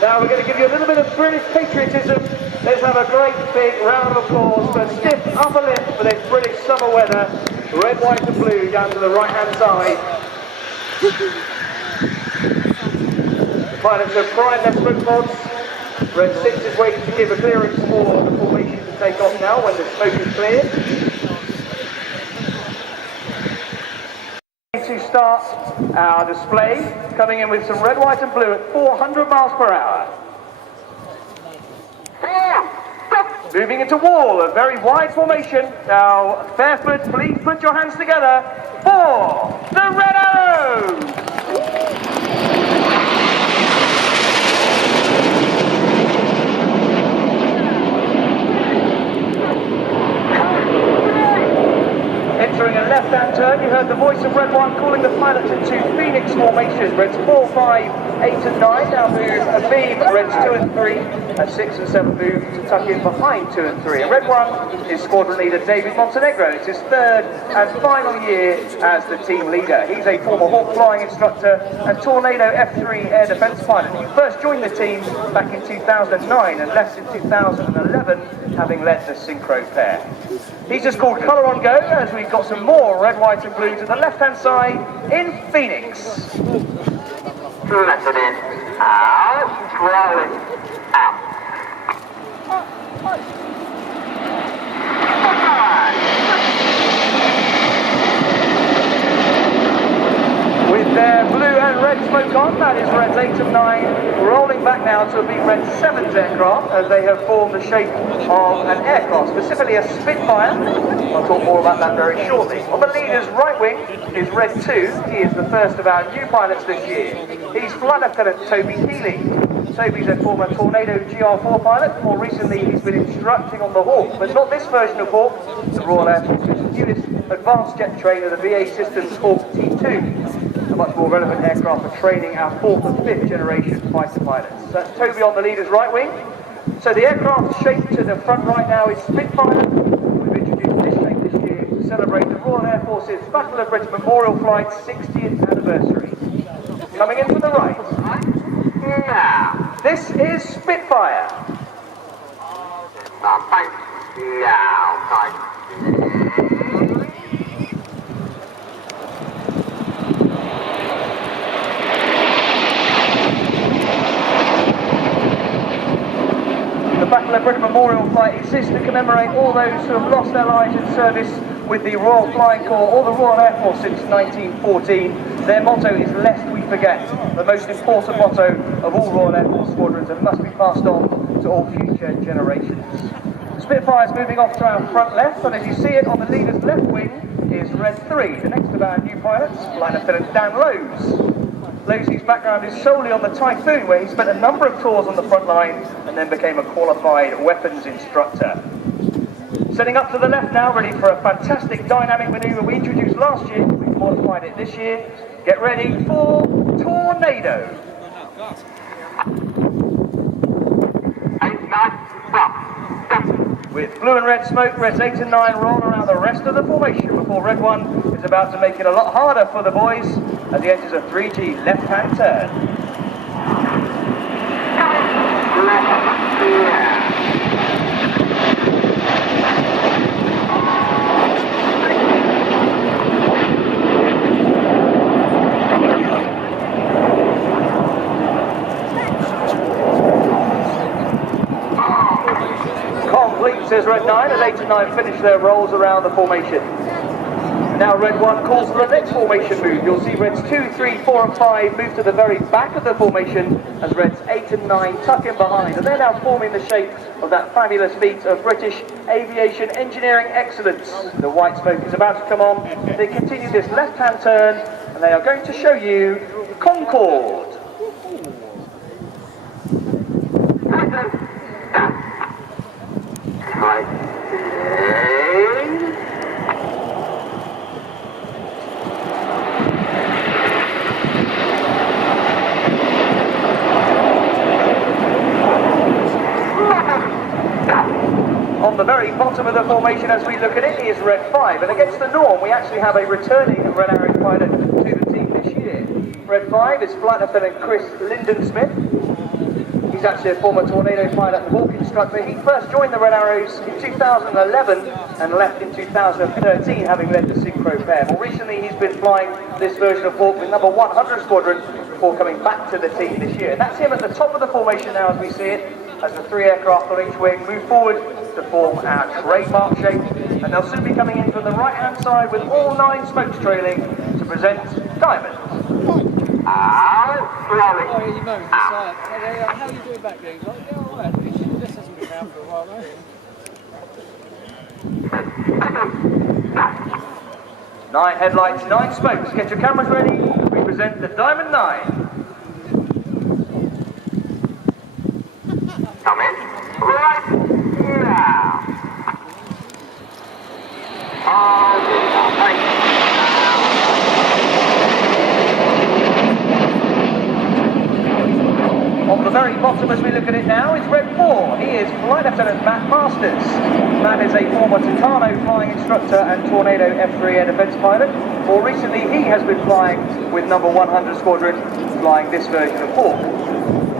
Now we're going to give you a little bit of British patriotism. Let's have a great big round of applause for a stiff upper lip for this British summer weather. Red, white and blue down to the right hand side. The pilots have primed their smoke pods. Red 6 is waiting to give a clearance for the formation to take off now when the smoke is cleared. To start our display, coming in with some red, white and blue at 400 miles per hour. Moving into wall, a very wide formation. Now, Fairford, please put your hands together for the Red Arrows! Entering a left-hand turn, you heard the voice of Red 1 calling the pilots into Phoenix formation. Reds 4, 5, 8 and 9 now move a beam. Reds 2 and 3, and 6 and 7 move to tuck in behind 2 and 3. And Red 1 is squadron leader David Montenegro. It's his third and final year as the team leader. He's a former Hawk flying instructor and Tornado F3 air defence pilot. He first joined the team back in 2009 and left in 2011, having led the synchro pair. He's just called Colour on Go, as we've got some more red, white and blue to the left-hand side in Phoenix. Left it in, out, rolling, out. With their blue and red smoke on, that is Reds 8 and 9, rolling back now to be Red 7's aircraft, as they have formed the shape of an aircraft, specifically a Spitfire. I'll talk more about that very shortly. On the leader's right wing is Red 2. He is the first of our new pilots this year. He's Flight Lieutenant Toby Healy. Toby's a former Tornado GR4 pilot. More recently, he's been instructing on the Hawk, but not this version of Hawk, the Royal Air Force's newest advanced jet trainer, the BAE Systems Hawk T2. A much more relevant aircraft for training our 4th and 5th generation fighter pilots. That's Toby on the leader's right wing. So the aircraft shape to the front right now is Spitfire. We've introduced this shape this year to celebrate the Royal Air Force's Battle of Britain Memorial Flight's 60th anniversary. Coming in from the right. Now. This is Spitfire. Now, The Battle of Britain Memorial Flight exists to commemorate all those who have lost their lives in service with the Royal Flying Corps or the Royal Air Force since 1914. Their motto is "Lest we forget," the most important motto of all Royal Air Force squadrons, and must be passed on to all future generations. Spitfire's moving off to our front left, and as you see it on the leader's left wing is Red 3, the next of our new pilots, Flight Lieutenant Dan Lowes. Lowes' background is solely on the Typhoon, where he spent a number of tours on the front line and then became a qualified weapons instructor. Setting up to the left now, ready for a fantastic dynamic manoeuvre we introduced last year. We've modified it this year. Get ready for Tornado. 8, 9, stop. With blue and red smoke, Reds 8 and 9 roll around the rest of the formation before Red 1 is about to make it a lot harder for the boys as he enters a 3G left-hand turn. Complete, says Red 9, as 8 and 9 finish their rolls around the formation. Now Red 1 calls for the next formation move. You'll see Reds 2, 3, 4 and 5 move to the very back of the formation as Reds 8 and 9 tuck in behind. And they're now forming the shape of that fabulous feat of British aviation engineering excellence. The white smoke is about to come on. They continue this left-hand turn and they are going to show you Concorde. On the very bottom of the formation as we look at it is Red 5, and against the norm we actually have a returning Red Arrow pilot to the team this year. Red 5 is Flight Lieutenant Chris Linden-Smith. He's actually a former Tornado pilot and walk instructor. He first joined the Red Arrows in 2011 and left in 2013, having led the Synchro pair. More recently, he's been flying this version of Hawk with number 100 Squadron before coming back to the team this year. And that's him at the top of the formation now as we see it, as the 3 aircraft on each wing move forward to form our trademark shape. And they'll soon be coming in from the right-hand side with all 9 smokes trailing to present Diamond. Oh, yeah, you know, how are you doing back there? He's like, yeah, all right. This hasn't been around for a while, right? 9 headlights, 9 smokes. Get your cameras ready. We present the Diamond 9. Come in. Right now. On the very bottom as we look at it now is Red 4. He is Flight Lieutenant Matt Masters. Matt is a former Tucano flying instructor and Tornado F3 air defense pilot. More recently he has been flying with number 100 Squadron, flying this version of Hawk.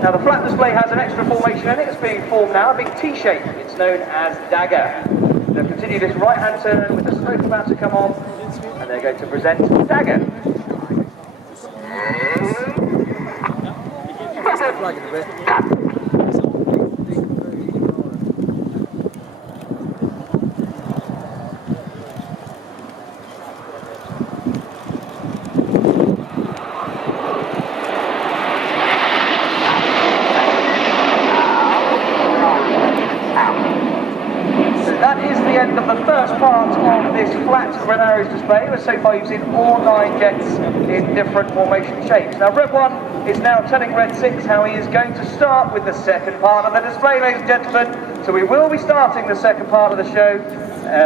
Now the flat display has an extra formation in it. It's being formed now, a big T-shape. It's known as Dagger. They'll continue this right-hand turn with the smoke about to come on, and they're going to present Dagger. Flagging a bit. Of the first part of this flat Red Arrows display, where so far you've seen all 9 jets in different formation shapes. Now Red 1 is now telling Red 6 how he is going to start with the second part of the display, ladies and gentlemen. So we will be starting the second part of the show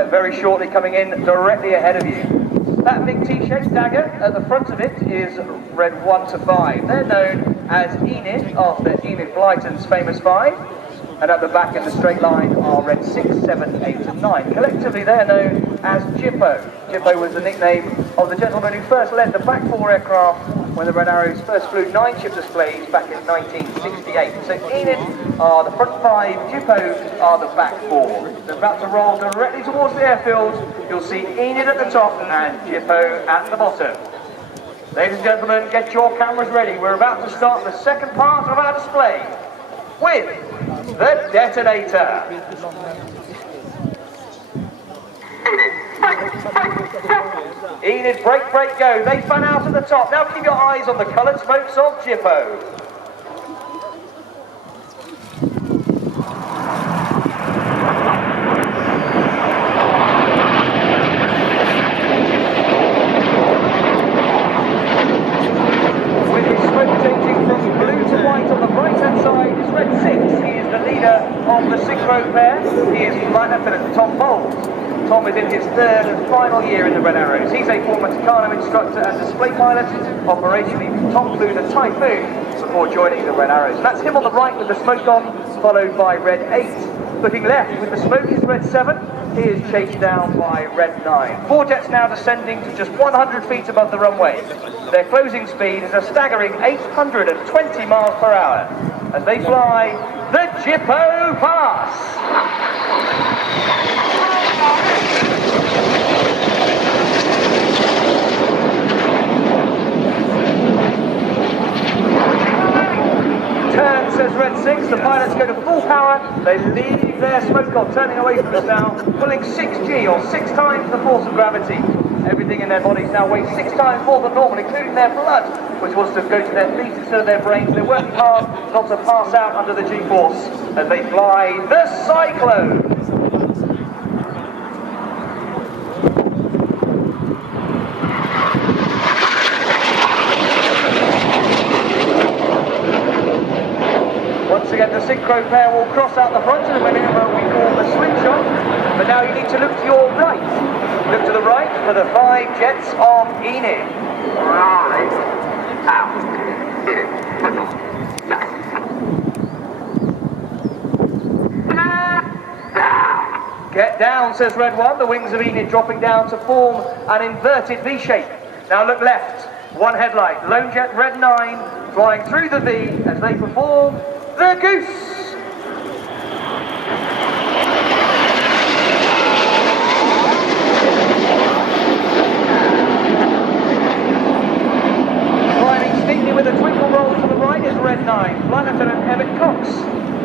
very shortly, coming in directly ahead of you. That big T-shaped Dagger at the front of it is Red 1 to 5. They're known as Enid, after Enid Blyton's famous 5. And at the back in the straight line are Red 6, 7, 8 and 9. Collectively they're known as Jippo. Jippo was the nickname of the gentleman who first led the back 4 aircraft when the Red Arrows first flew 9-ship displays back in 1968. So Enid are the front 5, Jippo are the back 4. They're about to roll directly towards the airfield. You'll see Enid at the top and Jippo at the bottom. Ladies and gentlemen, get your cameras ready. We're about to start the second part of our display with the detonator. Enid, break, break, go. They fan out at the top. Now keep your eyes on the coloured smokes of Jippo. With his smoke changing from blue to white on the right-hand side is Red 6. He is the leader of the Synchro pair. He is Flight Lieutenant Tom Bowles. Tom is in his 3rd and final year in the Red Arrows. He's a former Tucano instructor and display pilot. Operationally, Tom flew the Typhoon before joining the Red Arrows. And that's him on the right with the smoke on, followed by Red 8. Looking left with the smoke is Red 7. He is chased down by Red 9. 4 jets now descending to just 100 feet above the runway. Their closing speed is a staggering 820 miles per hour as they fly the Jippo Pass. Turn, says Red 6. The pilots go to full power. They leave their smoke on, turning away from us now, pulling 6G, or 6 times the force of gravity. Everything in their bodies now weighs 6 times more than normal, including their blood, which wants to go to their feet instead of their brains. They're working hard not to pass out under the G-force as they fly the Cyclone. Once again, the Synchro pair will cross out the front of the maneuver we call the slingshot. But now you need to look to your right. Look to the right for the 5 jets of Enid. Rolling out. Get down, says Red 1. The wings of Enid dropping down to form an inverted V shape. Now look left. 1 headlight. Lone jet Red 9 flying through the V as they perform the Goose. With a twinkle roll to the right is Red 9, Flight Lieutenant Emmett Cox.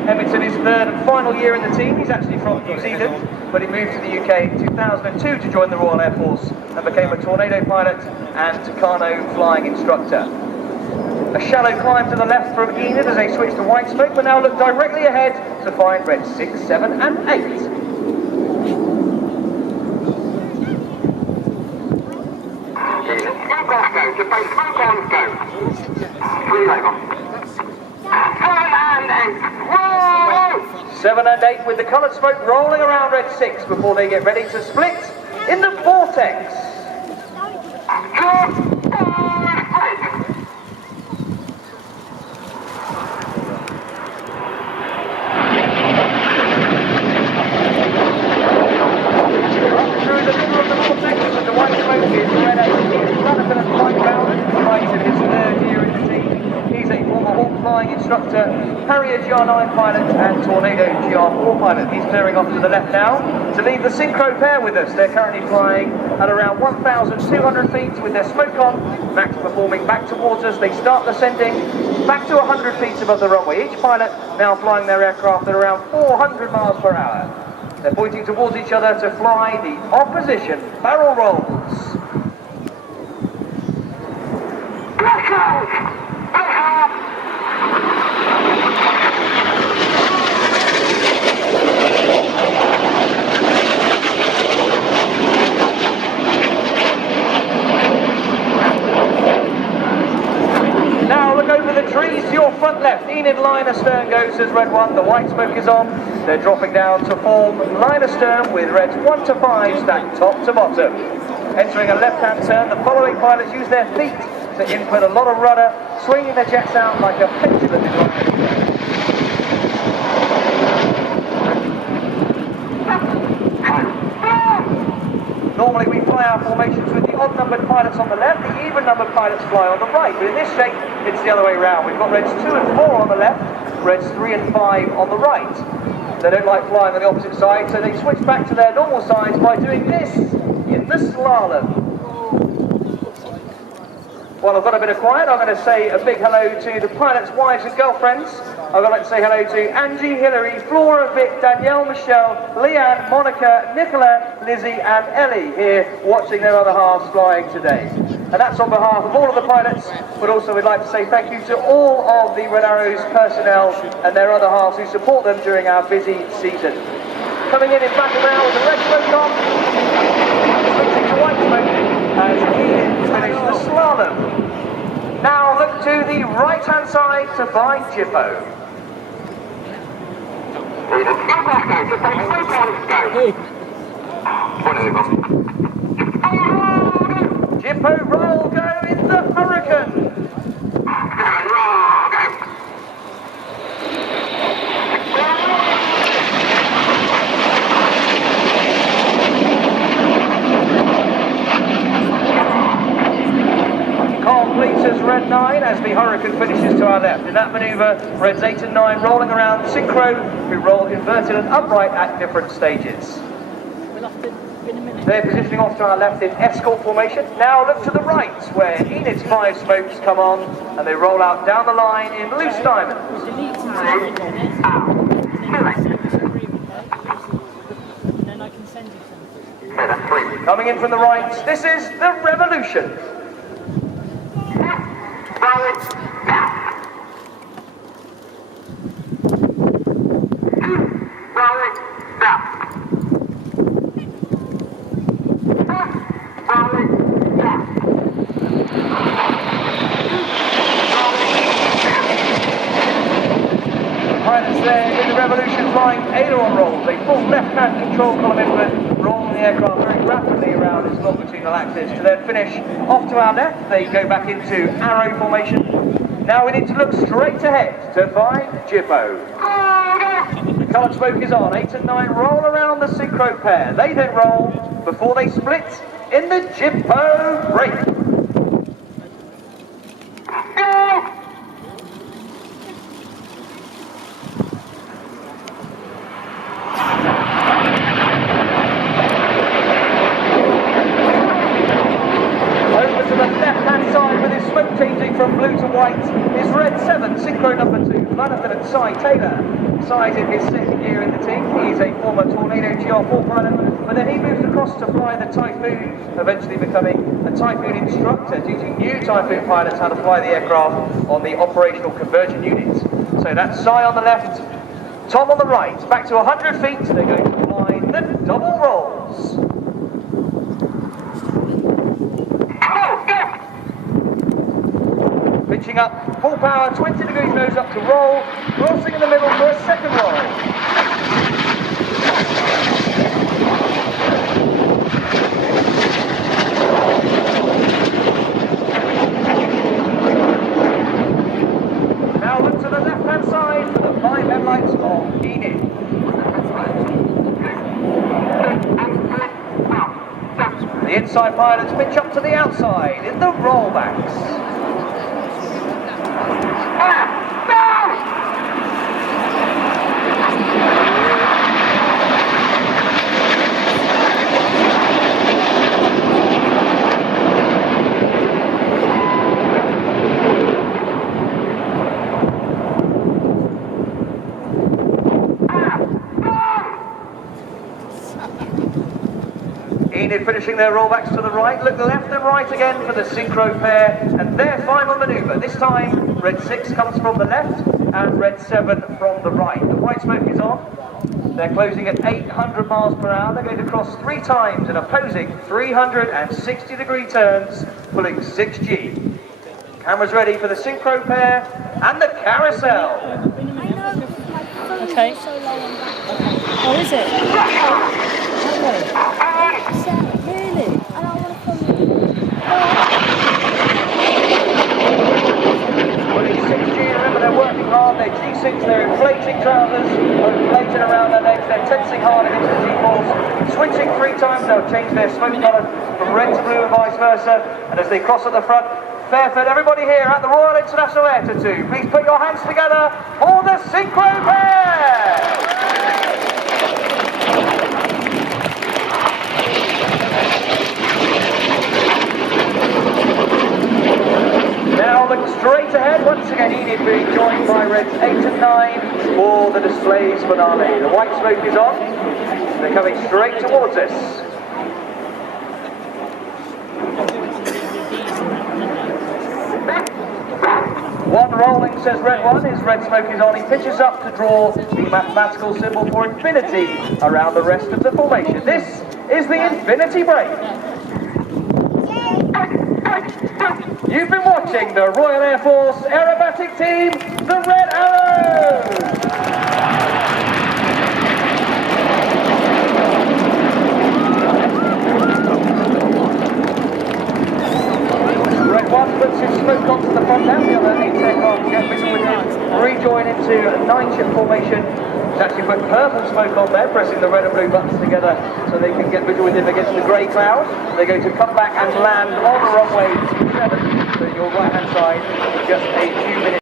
Emmett's in his third and final year in the team. He's actually from New Zealand, but he moved to the UK in 2002 to join the Royal Air Force and became a Tornado pilot and Tucano flying instructor. A shallow climb to the left from Enid as they switch to white smoke, but now look directly ahead to find Red 6, 7 and 8. To base 4 times go. 3 over. 7 and 8 with the coloured smoke rolling around Red 6 before they get ready to split in the vortex. Through the middle of the vortex with the white smoke is Red 8. Lieutenant Mike Bowden, right in his third year in the team. He's a former Hawk flying instructor, Harrier GR9 pilot and Tornado GR4 pilot. He's clearing off to the left now to leave the Synchro pair with us. They're currently flying at around 1,200 feet with their smoke on. Max performing back towards us. They start ascending back to 100 feet above the runway. Each pilot now flying their aircraft at around 400 miles per hour. They're pointing towards each other to fly the opposition barrel rolls. Now look over the trees to your front left. Enid line astern goes as Red 1. The white smoke is on. They're dropping down to form line astern with Reds 1 to 5 stacked top to bottom. Entering a left-hand turn, the following pilots use their feet to input a lot of rudder, swinging their jets out like a pendulum in line. Normally we fly our formations with the odd-numbered pilots on the left, the even-numbered pilots fly on the right, but in this shape it's the other way around. We've got Reds 2 and 4 on the left, Reds 3 and 5 on the right. They don't like flying on the opposite side, so they switch back to their normal sides by doing this in the slalom. Well, I've got a bit of quiet. I'm going to say a big hello to the pilots' wives and girlfriends. I'd like to say hello to Angie, Hilary, Flora, Vic, Danielle, Michelle, Leanne, Monica, Nicola, Lizzie and Ellie here watching their other halves flying today. And that's on behalf of all of the pilots, but also we'd like to say thank you to all of the Red Arrows personnel and their other halves who support them during our busy season. Coming in battle now with the red smoke on, switching to white smoke as Ian finished the slalom. Now look to the right-hand side to find Jippo. Jippo roll go in the Hurricane. Completes as Red 9 as the Hurricane finishes to our left. In that manoeuvre, Reds 8 and 9 rolling around Synchro, who roll inverted and upright at different stages. They're positioning off to our left in escort formation. Now look to the right, where Enid's 5 smokes come on, and they roll out down the line in loose diamonds. Coming in from the right, this is the Revolution. Pilots there in the Revolution flying aileron rolls. They full left-hand control column input, rolling the aircraft very rapidly around its longitudinal axis to then finish off to our left. They go back into arrow formation. Now we need to look straight ahead to find Jippo. The coloured smoke is on. 8 and 9 roll around the Synchro pair. They then roll before they split in the Jippo break. white is Red 7, Synchro number 2, Flight Lieutenant Cy Taylor. Cy's in his second year in the team. He's a former Tornado GR4 pilot, but then he moved across to fly the Typhoon, eventually becoming a Typhoon instructor, teaching new Typhoon pilots how to fly the aircraft on the operational conversion unit. So that's Cy on the left, Tom on the right. Back to 100 feet, they're going to fly the double rolls. Pitching up, full power, 20 degrees nose up to roll, crossing in the middle for a second roll. Now look to the left-hand side for the 5 headlights of Enid. The inside pilots pitch up to the outside in the rollbacks. Enid finishing their rollbacks to the right, look left and right again for the synchro pair, and their final manoeuvre. This time, Red 6 comes from the left and Red 7 from the right. The white smoke is on. They're closing at 800 miles per hour. They're going to cross 3 times in opposing 360-degree turns, pulling 6G. Cameras ready for the synchro pair and the carousel. Okay. Oh, is it? Really? I don't want to film you. Pulling 6G, remember they're working hard, they're G6, they're inflating trousers, they're inflating around their legs, they're tensing hard against the G-force. Switching 3 times, they'll change their smoke colour from red to blue and vice versa. And as they cross at the front, Fairford, everybody here at the Royal International Air Tattoo, please put your hands together for the synchro pair! Now look straight ahead, once again Enid being joined by Reds 8 and 9 for the displays finale. The white smoke is on, they're coming straight towards us. One rolling, says Red 1, his red smoke is on. He pitches up to draw the mathematical symbol for infinity around the rest of the formation. This is the infinity break. You've been watching the Royal Air Force aerobatic team, the Red Arrows! Red 1 puts his smoke onto the front now, the other 8 aircraft get visual with him, rejoin into a 9-ship formation. He's actually put purple smoke on there, pressing the red and blue buttons together so they can get visual with him against the grey cloud. They're going to come back and land on the runway 7, so your right hand side, in just a few minutes.